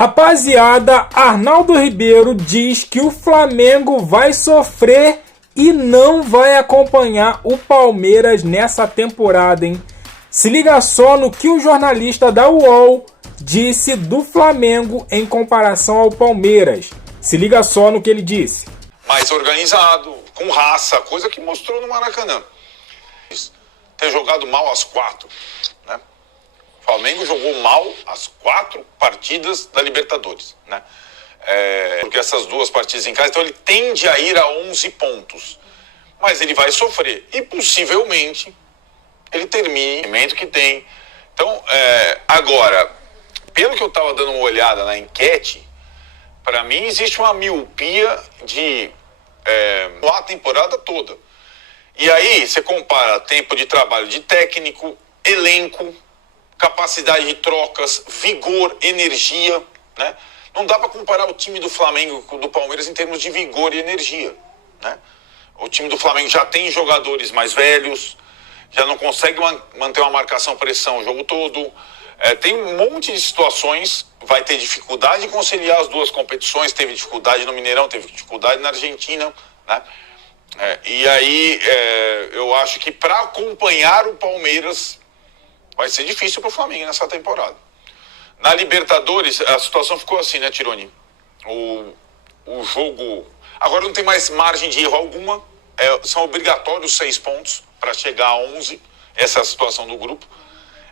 Rapaziada, Arnaldo Ribeiro diz que o Flamengo vai sofrer e não vai acompanhar o Palmeiras nessa temporada, hein? Se liga só no que o jornalista da UOL disse do Flamengo em comparação ao Palmeiras. Se liga só no que ele disse. Mais organizado, com raça, coisa que mostrou no Maracanã. Ter jogado mal às 4, né? O Flamengo jogou mal as 4 partidas da Libertadores, né? Porque essas 2 partidas em casa, então ele tende a ir a 11 pontos. Mas ele vai sofrer. E possivelmente ele termine o momento que tem. Então, agora, pelo que eu estava dando uma olhada na enquete, para mim existe uma miopia de a temporada toda. E aí você compara tempo de trabalho de técnico, elenco, capacidade de trocas, vigor, energia, né? Não dá para comparar o time do Flamengo com o do Palmeiras em termos de vigor e energia, né? O time do Flamengo já tem jogadores mais velhos, já não consegue manter uma marcação-pressão o jogo todo. Tem um monte de situações, vai ter dificuldade de conciliar as 2 competições, teve dificuldade no Mineirão, teve dificuldade na Argentina, né? E aí eu acho que para acompanhar o Palmeiras vai ser difícil para o Flamengo nessa temporada. Na Libertadores a situação ficou assim, né, Tironi? O jogo agora não tem mais margem de erro alguma, são obrigatórios 6 pontos para chegar a 11, essa é a situação do grupo.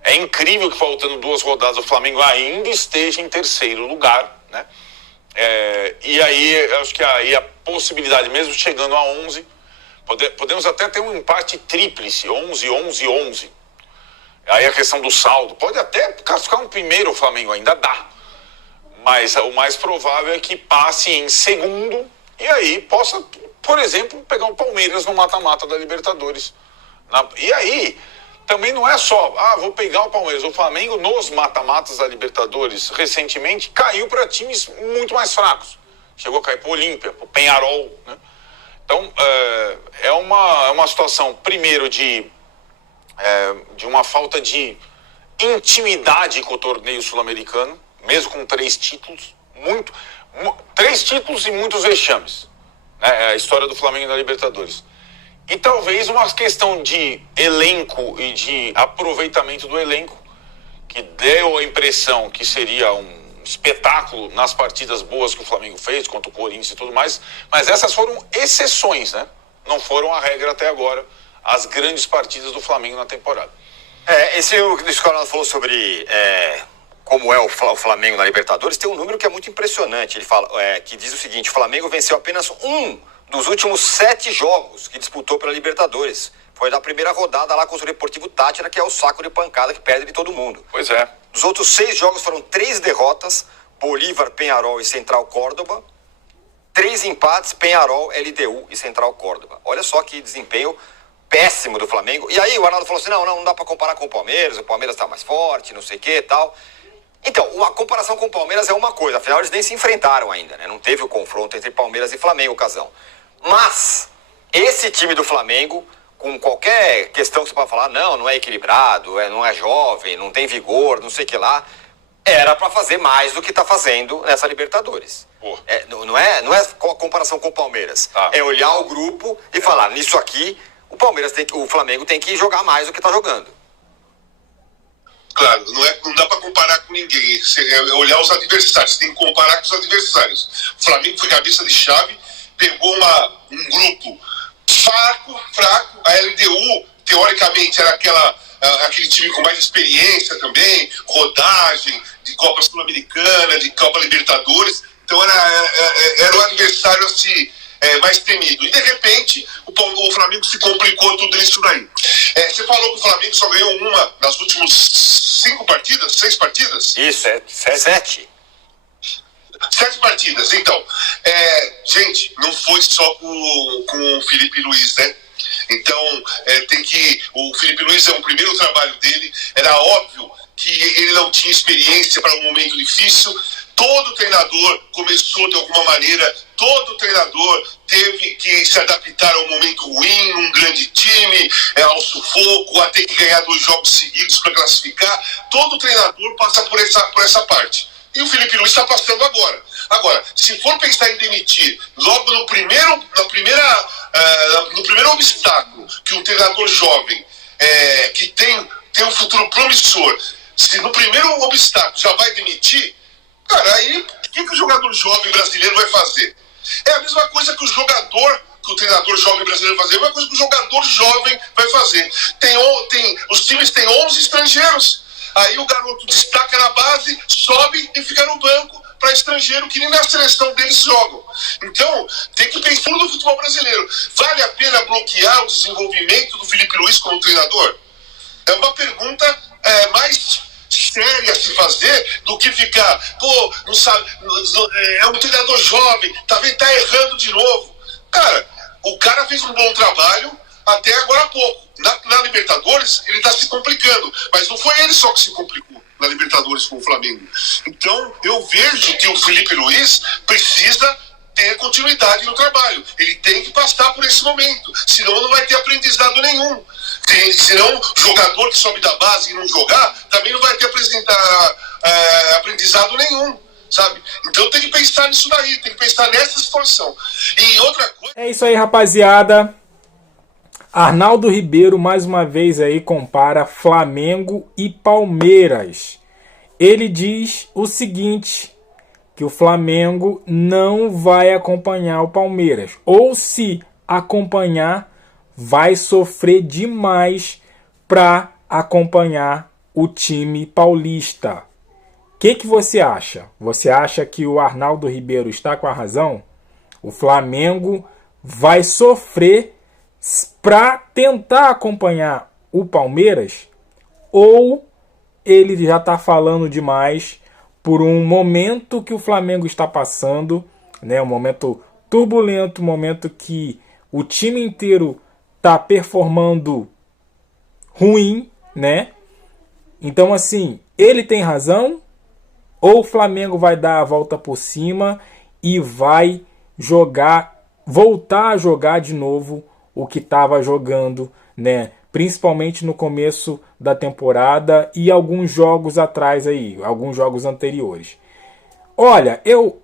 É incrível que faltando 2 rodadas o Flamengo ainda esteja em 3º lugar, né? E aí, acho que aí a possibilidade, mesmo chegando a 11, podemos até ter um empate tríplice, 11, 11, 11. Aí a questão do saldo, pode até classificar um primeiro o Flamengo, ainda dá. Mas o mais provável é que passe em segundo e aí possa, por exemplo, pegar o Palmeiras no mata-mata da Libertadores. E aí, também não é só, vou pegar o Palmeiras. O Flamengo, nos mata-matas da Libertadores, recentemente, caiu para times muito mais fracos. Chegou a cair para o Olímpia, para o Peñarol, né? Então, é uma situação, primeiro, de uma falta de intimidade com o torneio sul-americano, mesmo com 3 títulos, 3 títulos e muitos vexames, né? É a história do Flamengo na Libertadores. E talvez uma questão de elenco e de aproveitamento do elenco, que deu a impressão que seria um espetáculo nas partidas boas que o Flamengo fez, contra o Corinthians e tudo mais, mas essas foram exceções, né? Não foram a regra até agora, as grandes partidas do Flamengo na temporada. Isso que o Coronel falou sobre como é o Flamengo na Libertadores, tem um número que é muito impressionante. Ele fala, que diz o seguinte: o Flamengo venceu apenas um dos últimos 7 jogos que disputou pela Libertadores. Foi na primeira rodada lá contra o Deportivo Táchira, que é o saco de pancada que perde de todo mundo. Pois é. Dos outros 6 jogos foram 3 derrotas, Bolívar, Peñarol e Central Córdoba. 3 empates, Peñarol, LDU e Central Córdoba. Olha só que desempenho péssimo do Flamengo. E aí o Arnaldo falou assim, não dá pra comparar com o Palmeiras tá mais forte, não sei o que e tal. Então, uma comparação com o Palmeiras é uma coisa, afinal eles nem se enfrentaram ainda, né? Não teve o confronto entre Palmeiras e Flamengo, ocasião. Mas, esse time do Flamengo, com qualquer questão que você pode falar, não é equilibrado, não é jovem, não tem vigor, não sei o que lá, era pra fazer mais do que tá fazendo nessa Libertadores. Não é comparação com o Palmeiras. É olhar o grupo e falar, nisso aqui, o Flamengo tem que jogar mais do que tá jogando. Claro, não dá para comparar com ninguém. Olhar os adversários, você tem que comparar com os adversários. O Flamengo foi cabeça de chave, pegou um grupo fraco. A LDU, teoricamente, era aquele time com mais experiência também, rodagem de Copa Sul-Americana, de Copa Libertadores. Então era um adversário assim, mais temido. E de repente o Flamengo se complicou tudo isso daí. Você falou que o Flamengo só ganhou uma nas últimas 6 partidas? Isso, 7. 7 partidas, então. Gente, não foi só com o Felipe Luiz, né? Então, o Felipe Luiz é o primeiro trabalho dele, era óbvio que ele não tinha experiência para um momento difícil. Todo treinador começou de alguma maneira, todo treinador teve que se adaptar a um momento ruim, num grande time, ao sufoco, a ter que ganhar 2 jogos seguidos para classificar. Todo treinador passa por essa parte. E o Felipe Luiz está passando agora. Agora, se for pensar em demitir logo no primeiro obstáculo que um treinador jovem que tem um futuro promissor, se no primeiro obstáculo já vai demitir, cara, aí o que o jogador jovem brasileiro vai fazer? É a mesma coisa que o treinador jovem brasileiro vai fazer, é a mesma coisa que o jogador jovem vai fazer. Os times têm 11 estrangeiros. Aí o garoto destaca na base, sobe e fica no banco para estrangeiro que nem na seleção deles jogam. Então, tem que pensar no futebol brasileiro. Vale a pena bloquear o desenvolvimento do Felipe Luiz como treinador? É uma pergunta mais séria a se fazer do que ficar, pô, não sabe, é um treinador jovem, tá errando de novo. Cara, o cara fez um bom trabalho até agora há pouco. Na Libertadores, ele está se complicando. Mas não foi ele só que se complicou na Libertadores com o Flamengo. Então, eu vejo que o Felipe Luiz precisa ter continuidade no trabalho. Ele tem que passar por esse momento. Senão, não vai ter aprendizado nenhum. Senão, jogador que sobe da base e não jogar, também não vai ter aprendizado nenhum. Sabe? Então, tem que pensar nisso daí. Tem que pensar nessa situação. E outra coisa... É isso aí, rapaziada. Arnaldo Ribeiro mais uma vez aí compara Flamengo e Palmeiras. Ele diz o seguinte, que o Flamengo não vai acompanhar o Palmeiras. Ou se acompanhar, vai sofrer demais para acompanhar o time paulista. O que você acha? Você acha que o Arnaldo Ribeiro está com a razão? O Flamengo vai sofrer para tentar acompanhar o Palmeiras, ou ele já está falando demais por um momento que o Flamengo está passando, né? Um momento turbulento, um momento que o time inteiro está performando ruim, né? Então, assim, ele tem razão, ou o Flamengo vai dar a volta por cima e vai voltar a jogar de novo o que estava jogando, né? Principalmente no começo da temporada e alguns jogos atrás aí, alguns jogos anteriores. Olha, eu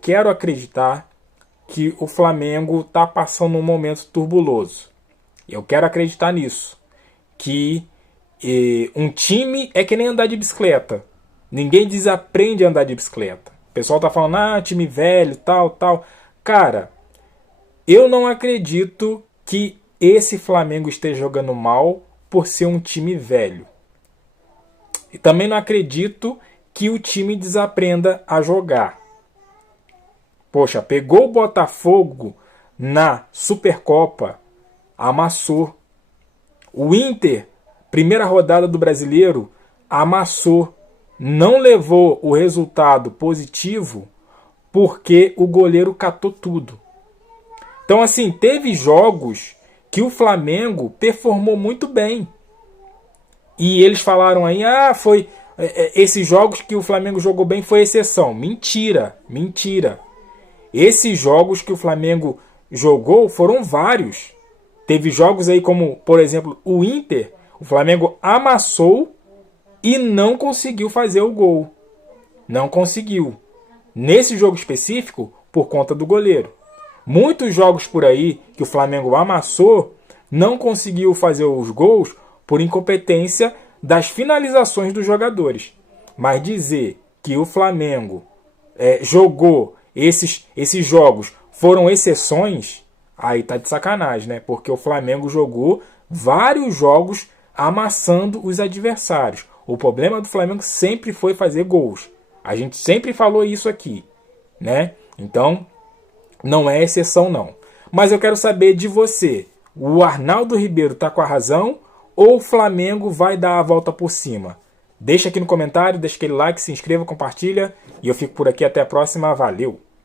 quero acreditar que o Flamengo está passando um momento turbuloso. Eu quero acreditar nisso. Que um time é que nem andar de bicicleta. Ninguém desaprende a andar de bicicleta. O pessoal tá falando, time velho, tal. Cara, eu não acredito que esse Flamengo esteja jogando mal por ser um time velho. E também não acredito que o time desaprenda a jogar. Poxa, pegou o Botafogo na Supercopa, amassou. O Inter, primeira rodada do Brasileiro, amassou. Não levou o resultado positivo porque o goleiro catou tudo. Então, assim, teve jogos que o Flamengo performou muito bem. E eles falaram aí, foi esses jogos que o Flamengo jogou bem foi exceção. Mentira. Esses jogos que o Flamengo jogou foram vários. Teve jogos aí como, por exemplo, o Inter. O Flamengo amassou e não conseguiu fazer o gol. Não conseguiu. Nesse jogo específico, por conta do goleiro. Muitos jogos por aí que o Flamengo amassou, não conseguiu fazer os gols por incompetência das finalizações dos jogadores. Mas dizer que o Flamengo jogou esses jogos foram exceções, aí tá de sacanagem, né? Porque o Flamengo jogou vários jogos amassando os adversários. O problema do Flamengo sempre foi fazer gols. A gente sempre falou isso aqui, né? Então, não é exceção não. Mas eu quero saber de você. O Arnaldo Ribeiro tá com a razão ou o Flamengo vai dar a volta por cima? Deixa aqui no comentário, deixa aquele like, se inscreva, compartilha. E eu fico por aqui, até a próxima. Valeu!